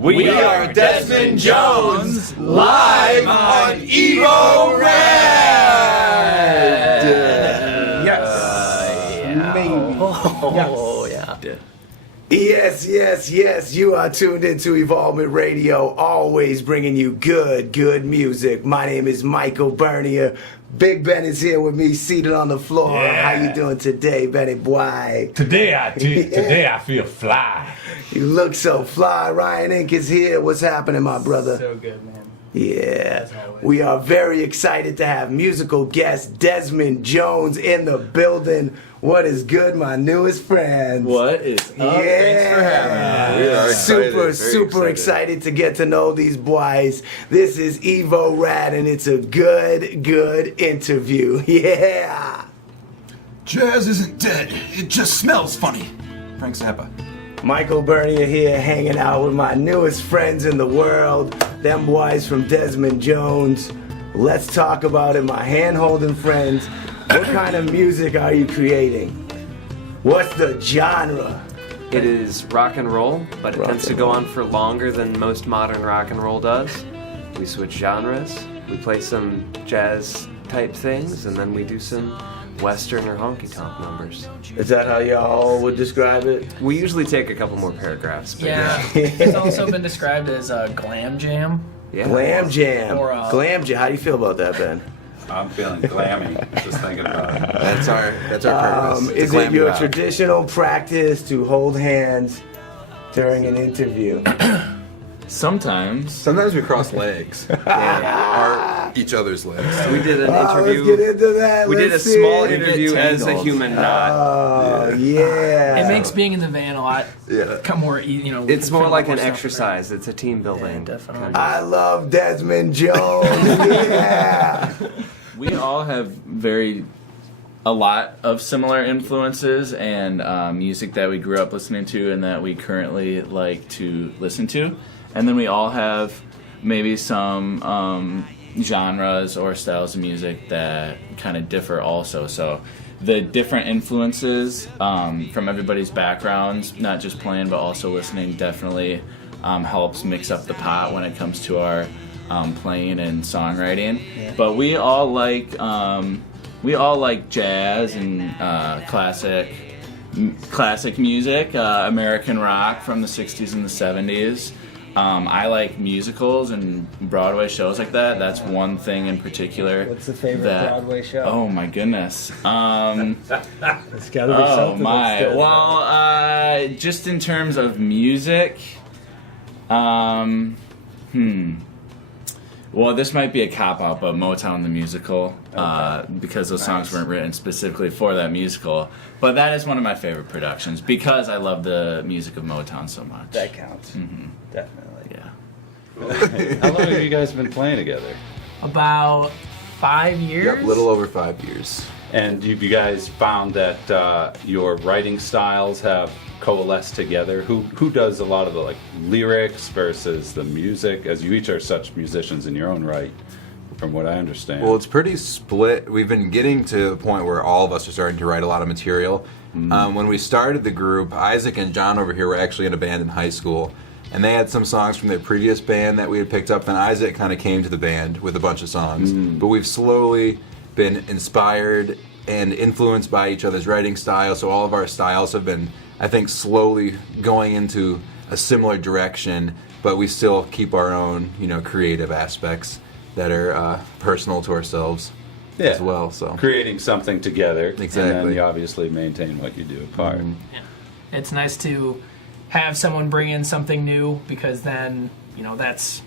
We are Desmond Jones, live on EVO RAD! Yes, you are tuned into Evolvement Radio, always bringing you good music. My name is Michael Bernier. Big Ben is here with me, seated on the floor. Yeah. How you doing today, Benny boy? Today I feel fly. You look so fly. Ryan Inc. is here. What's happening, my brother? So good, man. Yeah, we are very excited to have musical guest Desmond Jones in the building. What is good, my newest friends? What is up? Yeah. Thanks for having me. We are super excited to get to know these boys. This is EVO RAD, and it's a good interview. Yeah. Jazz isn't dead. It just smells funny. Frank Zappa. Michael Bernier here, hanging out with my newest friends in the world, them boys from Desmond Jones. Let's talk about it, my hand-holding friends. What kind of music are you creating? What's the genre? It is rock and roll, but it tends to go on for longer than most modern rock and roll does. We switch genres, we play some jazz type things, and then we do some Western or honky-tonk numbers. Is that how y'all would describe it? We usually take a couple more paragraphs. But Yeah, it's also been described as glam jam. Yeah. Glam jam. Or, Glam jam. How do you feel about that, Ben? I'm feeling glammy just thinking about it. That's our purpose. Is it your traditional practice to hold hands during an interview? Sometimes we cross legs. Are each other's legs. We did an interview. Let's get into that. We did a Let's small see. interview as a human knot. Oh, yeah. It makes being in the van a lot more, we It's can more fit like more an stuff, exercise. It's a team building. Yeah, definitely. I love Desmond Jones. Yeah. We all have a lot of similar influences and music that we grew up listening to and that we currently like to listen to. And then we all have maybe some genres or styles of music that kind of differ also. So the different influences from everybody's backgrounds, not just playing but also listening, definitely helps mix up the pot when it comes to our playing and songwriting. Yeah. But we all like jazz and classic music, American rock from the 60s and the 70s. I like musicals and Broadway shows like that. That's one thing in particular. What's the favorite Broadway show? Oh my goodness. It's gotta be something. Oh my. Well, just in terms of music, well, this might be a cop-out, but Motown the Musical, because those songs weren't written specifically for that musical. But that is one of my favorite productions because I love the music of Motown so much. That counts. Mm-hmm. Definitely. Yeah. How long have you guys been playing together? About 5 years. Yep, a little over 5 years. And you guys found that your writing styles have coalesced together? Who does a lot of the lyrics versus the music, as you each are such musicians in your own right, from what I understand? Well, it's pretty split. We've been getting to the point where all of us are starting to write a lot of material. When we started the group, Isaac and John over here were actually in a band in high school, and they had some songs from their previous band that we had picked up. Then Isaac kind of came to the band with a bunch of songs. But we've slowly been inspired and influenced by each other's writing style, so all of our styles have been, I think, slowly going into a similar direction, but we still keep our own, creative aspects that are personal to ourselves as well. So creating something together, exactly. And then you obviously maintain what you do apart. Yeah. It's nice to have someone bring in something new because then, that's,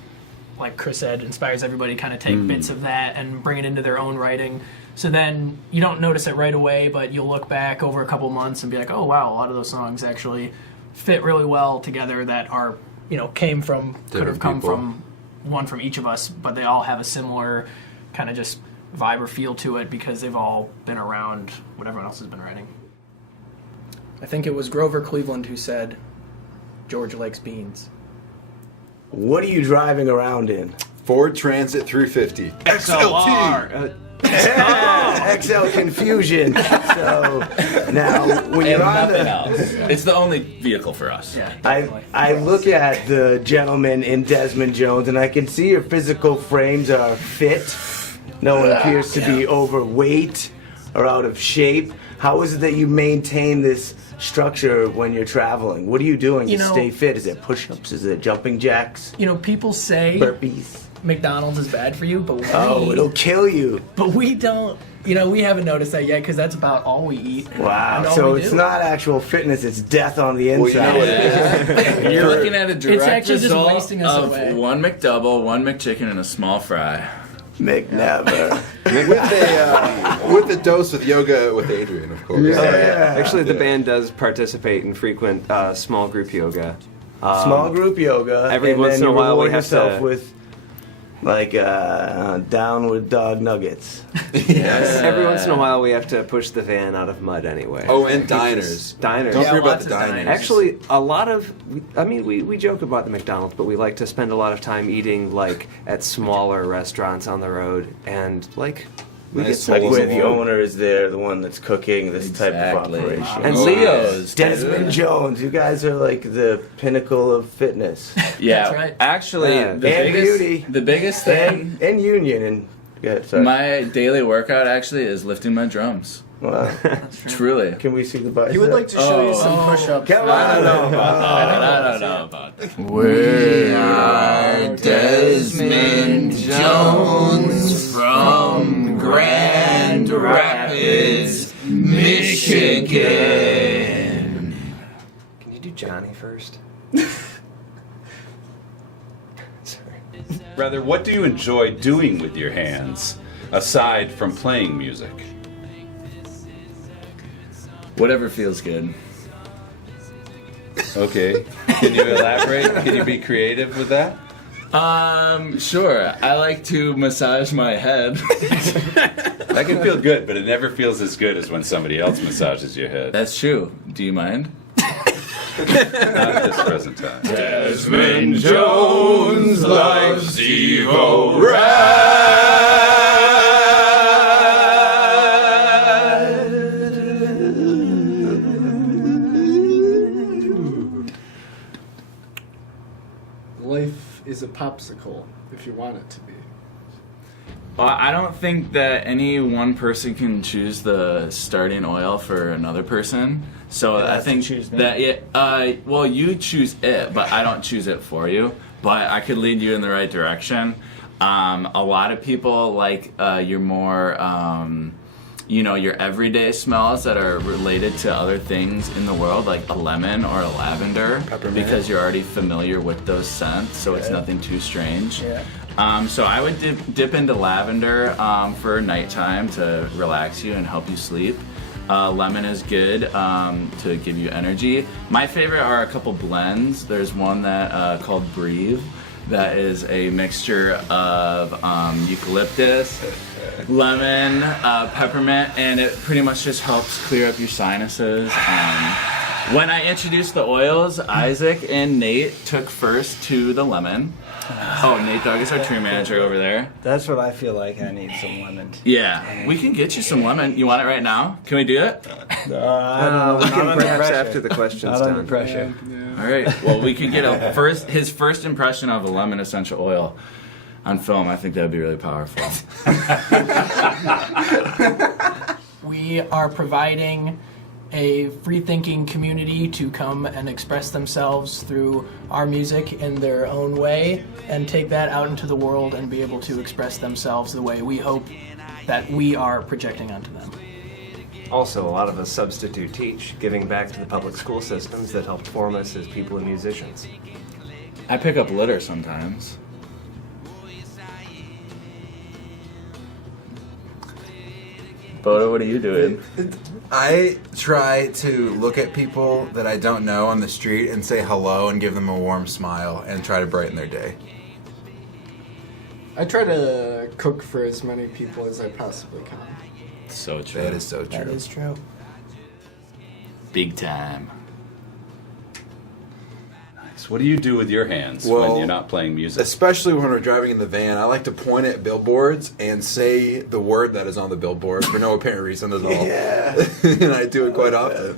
like Chris said, inspires everybody to kind of take bits of that and bring it into their own writing. So then you don't notice it right away, but you'll look back over a couple months and be like, oh, wow, a lot of those songs actually fit really well together that are, could have come from one from each of us, but they all have a similar kind of just vibe or feel to it because they've all been around what everyone else has been writing. I think it was Grover Cleveland who said, George likes beans. What are you driving around in? Ford Transit 350 XLT. XL Confusion. So now, when And you're on nothing the, else. It's the only vehicle for us. Yeah. I look at the gentleman in Desmond Jones, and I can see your physical frames are fit. No one appears to be overweight or out of shape. How is it that you maintain this structure when you're traveling? What are you doing to stay fit? Is it push-ups? Is it jumping jacks? People say Burpees? McDonald's is bad for you, but It'll kill you. but we don't. We haven't noticed that yet because that's about all we eat. Wow. and all So we it's do. not actual fitness, it's death on the inside. Yeah. You're looking at a direct actually just result wasting us of away. one McDouble, one McChicken, and a small fry. McNever. With a dose of yoga with Adrian, of course. Actually, the band does participate in frequent small group yoga. Small group yoga. every and once then in a you while we reward have yourself to- with downward dog nuggets. Every once in a while, we have to push the van out of mud anyway. Oh, and diners. Diners. Don't forget about lots the of diners. diners. Actually, a lot of, we joke about the McDonald's, but we like to spend a lot of time eating at smaller restaurants on the road, and we get Nice some Like wholesome where the food. owner is there, the one that's cooking this type of operation. And Leo's. Desmond Jones, you guys are like the pinnacle of fitness. Yeah, That's right. actually, Yeah. the And biggest, beauty. the biggest thing, and Union. And yeah, sorry. my daily workout actually is lifting my drums. Wow. Truly. Can we see the bicep? He would like to show you some push-ups. Come on. I don't know about that. We are Desmond Jones from Grand Rapids, Michigan. Can you do Johnny first? Sorry. Rather, what do you enjoy doing with your hands aside from playing music? Whatever feels good. Okay. Can you elaborate? Can you be creative with that? Sure. I like to massage my head. That can feel good, but it never feels as good as when somebody else massages your head. That's true. Do you mind? Not at this present time. Desmond Jones loves EVO RAD. Life is a popsicle, if you want it to be. Well, I don't think that any one person can choose the starting oil for another person. So I think that you choose it, but I don't choose it for you. But I could lead you in the right direction. A lot of people like your more, your everyday smells that are related to other things in the world, like a lemon or a lavender, because you're already familiar with those scents, so it's nothing too strange. Yeah. So I would dip into lavender for nighttime to relax you and help you sleep. Lemon is good to give you energy. My favorite are a couple blends. There's one that called Breathe that is a mixture of eucalyptus, lemon, peppermint, and it pretty much just helps clear up your sinuses. When I introduced the oils, Isaac and Nate took first to the lemon. Oh, Nate Dogg is our tree manager over there. That's what I feel like. I need some lemon. Yeah, we can get you some lemon. You want it right now? Can we do it? I don't know. We Not can under perhaps pressure. after the question's Not under done. pressure. All right. Well, we could get his first impression of a lemon essential oil on film. I think that would be really powerful. We are providing a free-thinking community to come and express themselves through our music in their own way and take that out into the world and be able to express themselves the way we hope that we are projecting onto them. Also, a lot of us substitute teach, giving back to the public school systems that helped form us as people and musicians. I pick up litter sometimes. Bodo, what are you doing? I try to look at people that I don't know on the street and say hello and give them a warm smile and try to brighten their day. I try to cook for as many people as I possibly can. So true. That is so true. That is true. Big time. lyrics? What do you do with your hands Well, when you're not playing music? Especially when we're driving in the van, I like to point at billboards and say the word that is on the billboard for no apparent reason at all. Yeah. And I do it quite often.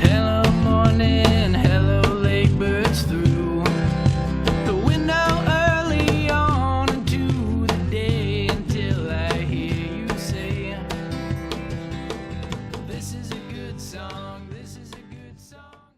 Hello, morning.